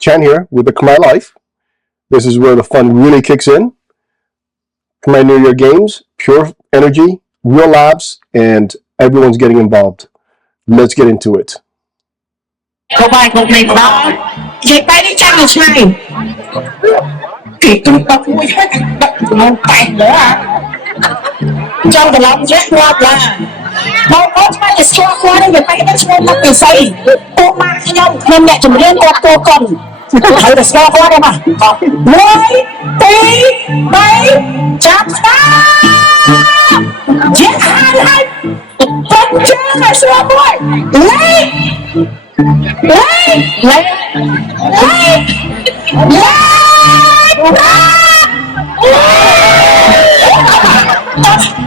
Chan here with the Khmer Life. This is where the fun really kicks in. Khmer New Year games, pure energy, real laughs, and everyone's getting involved. Let's get into it. Thầy là sao quá đây mà Lôi tí mấy chạm ta Giết hai Vẫn chưa là xua bôi Lấy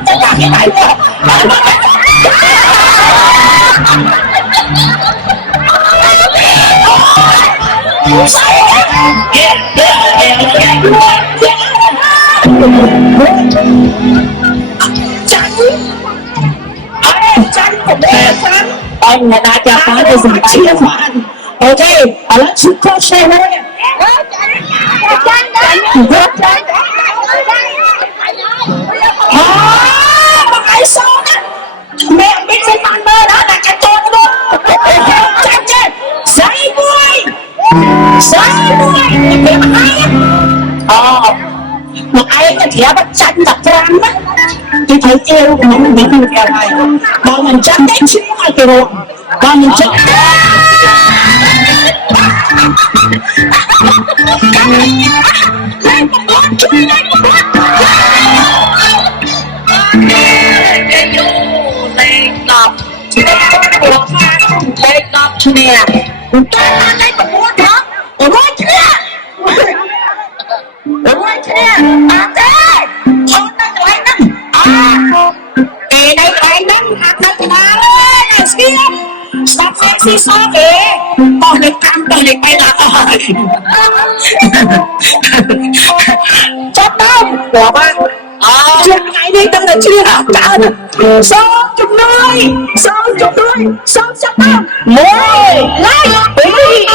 Tất cả cái này Anh người ta cho phá cái gì chia phản. Ok, let's cross over here. Mà ai sao đó mẹ biết cái bạn mơ đó là cái tròn luôn. Chăm chứ Giấy vui Thì mà ai á mà ai cái thẻ bắt chanh đặt ra á thì thấy yêu của mình biết như thế này bao mình chắc đấy chứ mà kìa rồi bao mình chắc lên ngọc nè ta lấy một mua đó ở ngoài kia à thế hôm nay lại nâng kỳ đây lại nâng hạt nâng đá lên kia stop sexy so kìa tôi được cam tôi được bay là chót đâu của ba chuyện này đi tâm là chưa hả cả sao chụp nuôi sao chắc đâu môi like baby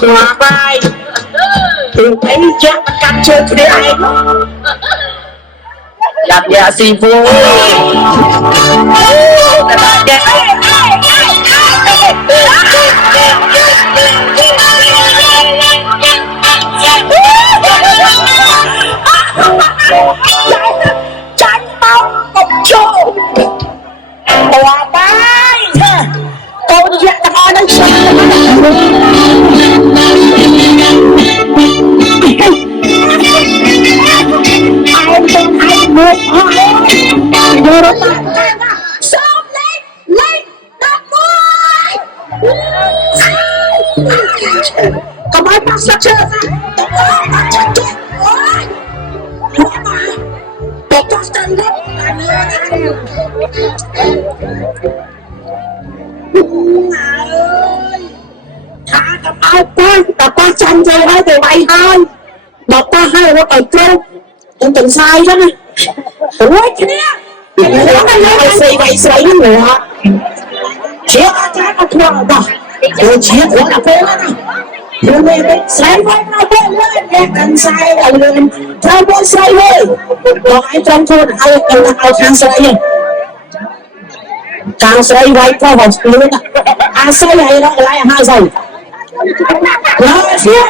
Hòa vai Tôi thấy chắc cam chơi cái đấy làm nhà si vui tránh bóng một chỗ hòa vai tôi dạy thằng ai nói sao Đưa nó ta Xông lên Đập môi Có mấy bác sắp chơi ra Bác chắc chết rồi Quá mà Bác chắc chân lắm ơi Thả cầm áo bác chân chơi hơi từ bay thôi Bác ta hay nó ở trâu Em từng sai đó nè ủa chứ nè bay xoay nó nữa chia trái nó thua rồi rồi chia của là phê đó nè rồi mình xoay quay nó phê lên em cần sai là lên theo mỗi xoay thôi còn ai trong thôn ai cần là ao khang xoay nha càng xoay quay qua vòng luôn à xoay này nó lại hai rồi rồi chia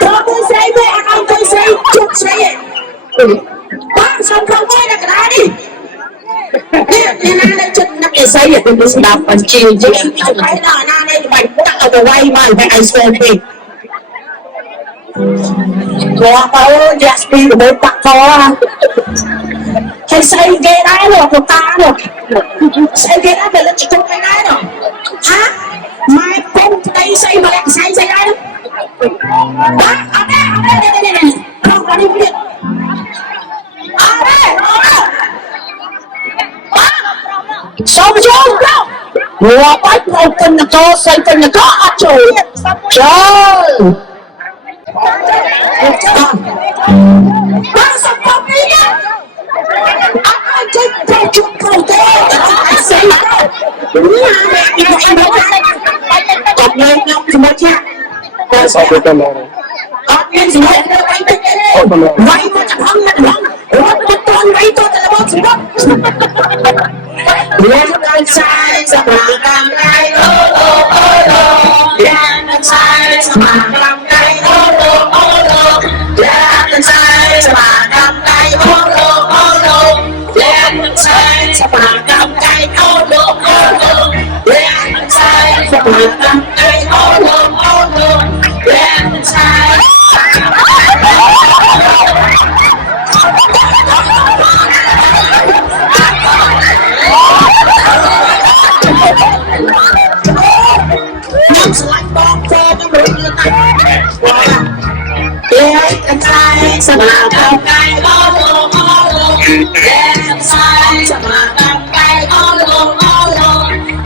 cho tôi xoay với anh tôi xoay chút xoay bác xong không quay là cái đá đi nè na đây chân nắp để xây để tôi đọc phần chiều chứ không phải là na đây bạch tắc ở đầu quay mà phải ai xoay đi Quá tao Jaspi của bố tắc khó hay xây ghế đá rồi của ta rồi xây ghế đá về là chỉ có cái đá rồi hả mai không đây xây mà lại xây đá đó bác ở đây không có đi biết ở đây bác sống chung đâu ngồi bách một tình là có xây tình là có ở chủ trời bao giờ không đi nhá ai chết không chụp cầu thế ai xây đâu đúng là mẹ em nói cặp lên nhau thì mới chắc Sao biết cái này? nên gì vậy vậy mà chẳng không nhận lắm một con vậy tôi là một sự lên lên sai sa mà làm ngay ô lô lên sai sa mà làm ngay ô lô lên sai sa mà làm ngay ô lô lên sai sa mà làm ngay ô lô lên sai sa mà làm ngay ô lô lên sai selain bongkok lên sai sa mà cầm cây ô lô lên sai sa mà cầm cây ô lô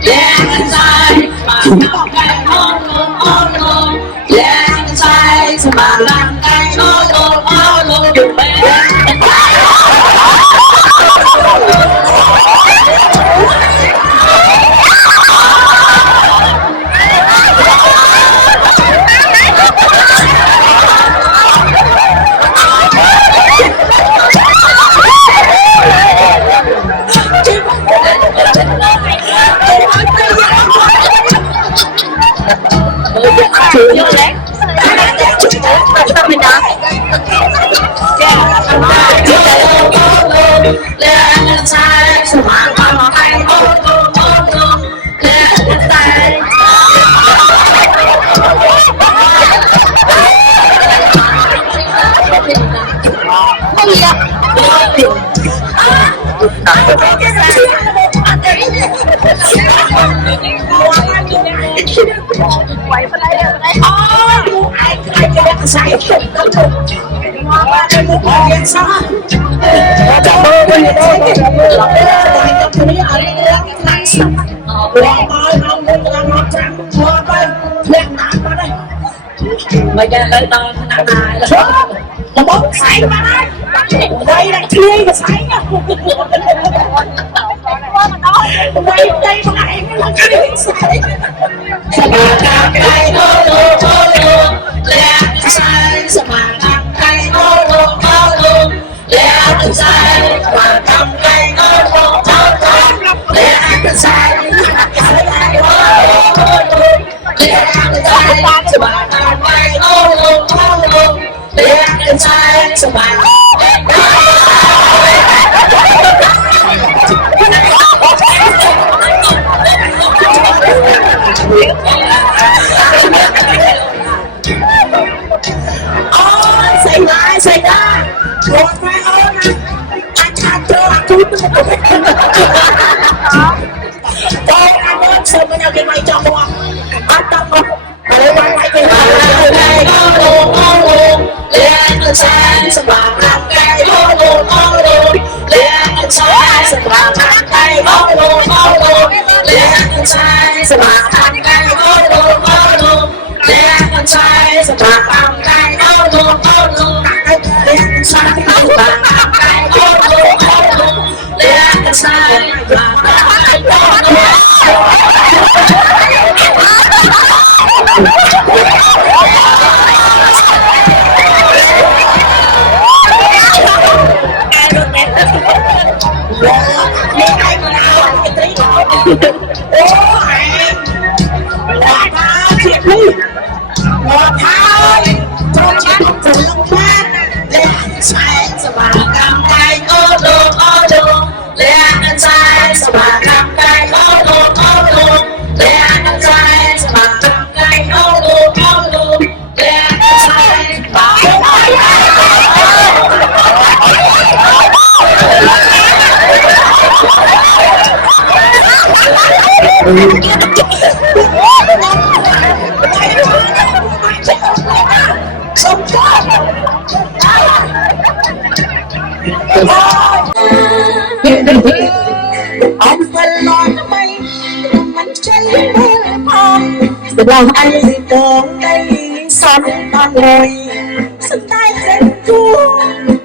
lên sai mà cầm cây ô lô lên sai sa mà làm cây ô lô lên sai sa mà cầm cây ô lô lên sai không gì đâu quay vào đây ai sai mày ra đây tao nặng nài là bóng say mà đây là kia mà say nha đây đây mà này là kia say mà cầm cây ô lô lên sai sa mà cầm cây ô lô lên sai mà cầm cây ô lô lên sai mà cầm cây ô lô lên sai mà cầm cây ô lô lên sai sa mà xảy ra một cái ôm anh ăn cho tôi anh ôm xong bây giờ cái mày cho mua anh tâm không ôi quay cái này lên sai sa mà làm cái lên sai sa mà làm cái lên sai sa mà làm cái lên sai sa mà làm cái lên sai sa mà làm cái lên sai sa mà làm một hai cho chị không phụ lòng quan lên sai sa mà cầm cây ô lô lên sai sa mà cầm cây ô lô lên sai sa mà cầm cây ô lô lên sai ông phải lo cháy mê phong lòng anh tưởng đây son tan ngồi sân tay trên chuông